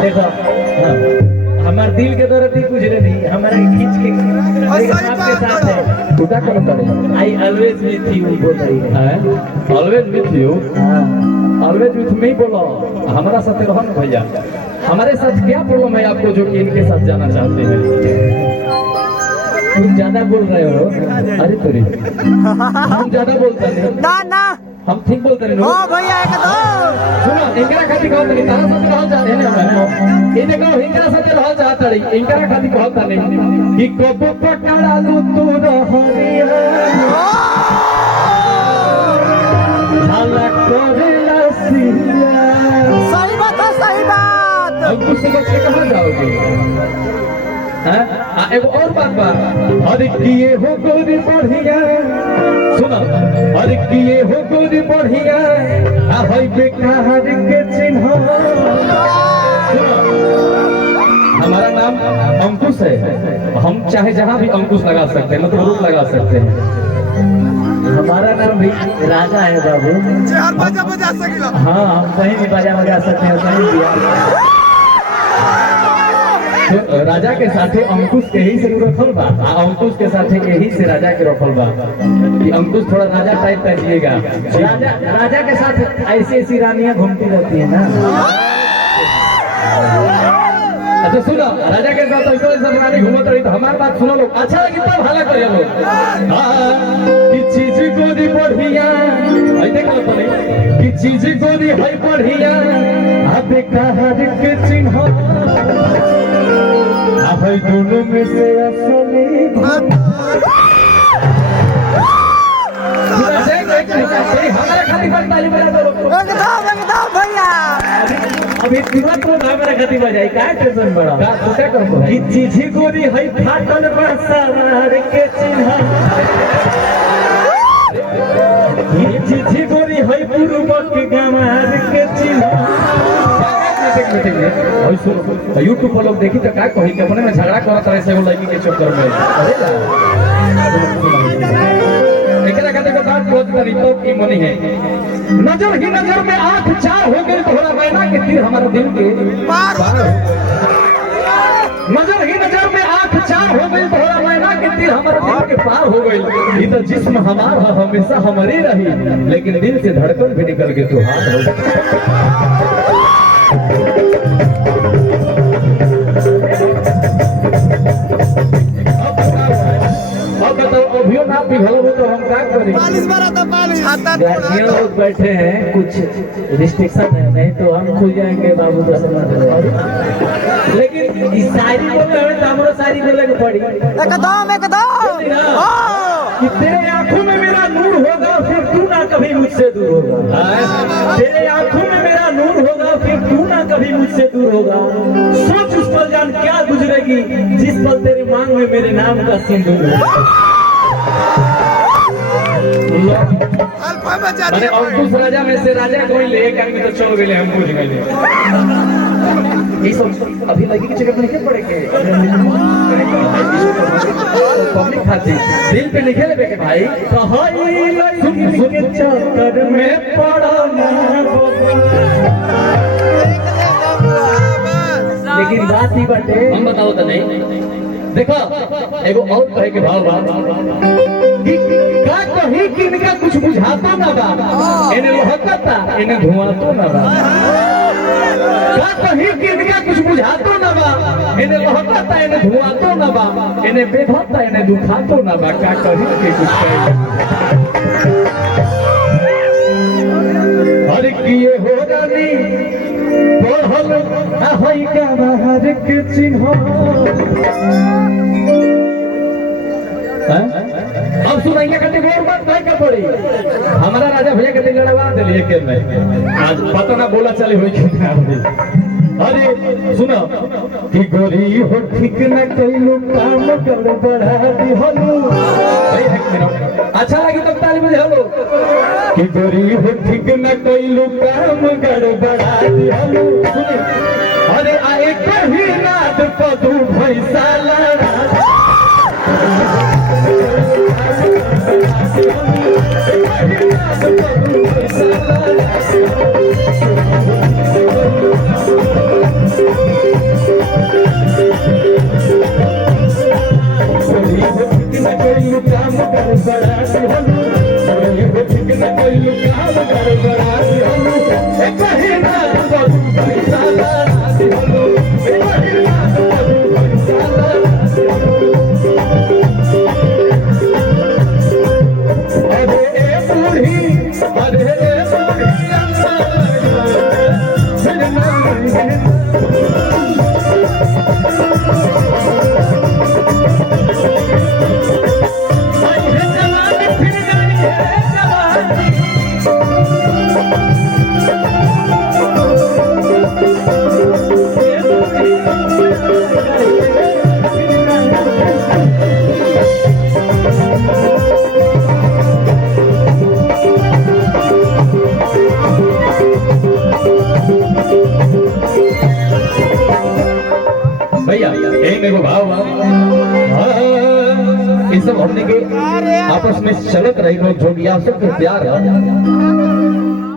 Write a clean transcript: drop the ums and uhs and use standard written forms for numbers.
देखो हाँ, हमारे दिल के दौरान ही कुछ नहीं, हमारा खींच के आपके साथ है। तू क्या करो करे? आई ऑलवेज विथ यू बोल रही है। Always with you, always with me बोलो, हमारा साथ रहो ना भैया। हमारे साथ क्या प्रॉब्लम है आपको जो कि इनके साथ जाना चाहते हैं? तुम ज्यादा बोल रहे हो। अरे तेरी हम ज्यादा बोलते हैं ना ना हम ठीक बोलते हैं ओ भैया एकदम सुनो इंकरा खाती कहत नहीं तारा साथ रहल चाहते हैं ना इने कहो इंकरा साथ रहल चाहत रही इंकरा खाती कहत नहीं कि कब पकड़ा लू तू रहनिया हाला करेला सिया। सही बात है, सही बात। अब कुछ समझ के कहां जाओगे? एगो और बात बा, अरे किए हो गोरी बढ़िया, सुनो अरे किए हो गोरी बढ़िया आ भाई बेकार के चिन्ह। सुनो हमारा नाम अंकुश है, हम चाहे जहां भी अंकुश लगा सकते हैं, मतलब रूप लगा सकते हैं। हमारा नाम भी राजा है बाबू। चार बाजा बजा सकेला। हाँ हम कहीं भी बाजा बजा सकते हैं, कहीं भी। तो राजा के साथे अंकुश के ही से रखल बा, अंकुश के साथे यही से राजा के रखल बा कि अंकुश थोड़ा राजा टाइप का जिएगा। राजा के साथ ऐसी ऐसी रानियां घूमती रहती है ना। अच्छा सुनो राजा के साथ ऐसा ऐसा रानी घूमत रही तो हमारी बात सुनो लोग, अच्छा लगी तब हाला करिए लोग। कि चीज गोरी बढ़िया है, देख लो पहले कि चीज गोरी है बढ़िया आप कहां के चिन्ह भाई दोनों में से असली हमारा खाली बात ताली बजा दो लोग। एकदम एकदम भैया अभी तुरंत तो हमारा गति बजाई, क्या टेंशन बड़ा। तू क्या करबो कि चीजी गोरी है फाटल बरसार के चिन्ह, ये चीजी गोरी है पूर्वक गंवार के चिन्ह। यूट्यूब पर लोग देखी तो क्या कही कि अपने में झगड़ा करत रहे से वो लड़की के चक्कर में। एकरा कहते को बात बहुत तरीकों की मनी है। नजर ही नजर में आंख चार हो गई तोहरा मैना के तीर हमारा दिल के पार। नजर ही नजर में आंख चार हो गई तोहरा मैना के तीर हमारा दिल के पार हो गई। ये तो जिस्म हमारा हमेशा हमारी रही, लेकिन दिल से धड़कन भी निकल के तू हाथ हो गई। अब बताओ अभियो ना पिघलो तो हम क्या करें? 40 बार आता 40 छाता गार्जियन लोग बैठे हैं, कुछ रिस्ट्रिक्शन है, नहीं तो हम खुल जाएंगे बाबू तो समझ रहे। लेकिन इस शायरी बोले तो हमरो शायरी बोले के पड़ी। एकदम एकदम कि तेरे आंखों में मेरा नूर होगा फिर तू ना कभी मुझसे दूर होगा। तेरे आंखों में मेरा नूर होगा फिर तू ना कभी मुझसे दूर होगा। सोच उस पल जान क्या गुजरेगी जिस पल तेरे मांग में मेरे नाम का सिंदूर होगा। अल्फा बजा अरे अंकुश राजा में से राजा कोई ले करके तो चल गए, हम बुझ गए। ये सब अभी लगी की जगह पे लिखे पड़े के पब्लिक खाती दिल पे लिखे ले के भाई कहाई लगी के चक्कर में पड़ा ना। लेकिन बात ही बटे हम बताओ तो नहीं देखो एगो और कहे के भाव बा कि का कहीं कि इनका कुछ बुझाता ना बा, इन्हें लहकता इन्हें धुआंतो ना बा। का कहीं कि इनका कुछ बुझातो ना बा, इन्हें लहकता इन्हें धुआंतो ना बा, इन्हें बेधता इन्हें दुखातो ना बा। का कहीं के कुछ हर किए हो रानी बढ़ल हई का बाहर के चिन्ह। अब सुनाइए कहते और बात नहीं कर पड़ी। हमारा राजा भैया के दिल लड़वा दिलिए के में आज पता ना बोला चले हुई कितना। अरे सुनो कि गोरी हो ठीक न कइलू काम कर बढ़ा दी हलू। भाई एक मिनट अच्छा लगी तो ताली बजे हलो कि गोरी हो ठीक न कइलू काम कर बढ़ा दी हलू। अरे आए कहीं नाद पदू भैसा लड़ा भैया एक मेरे को भाव ये सब हमने के आपस में चलत रही लोग जो सबके प्यार है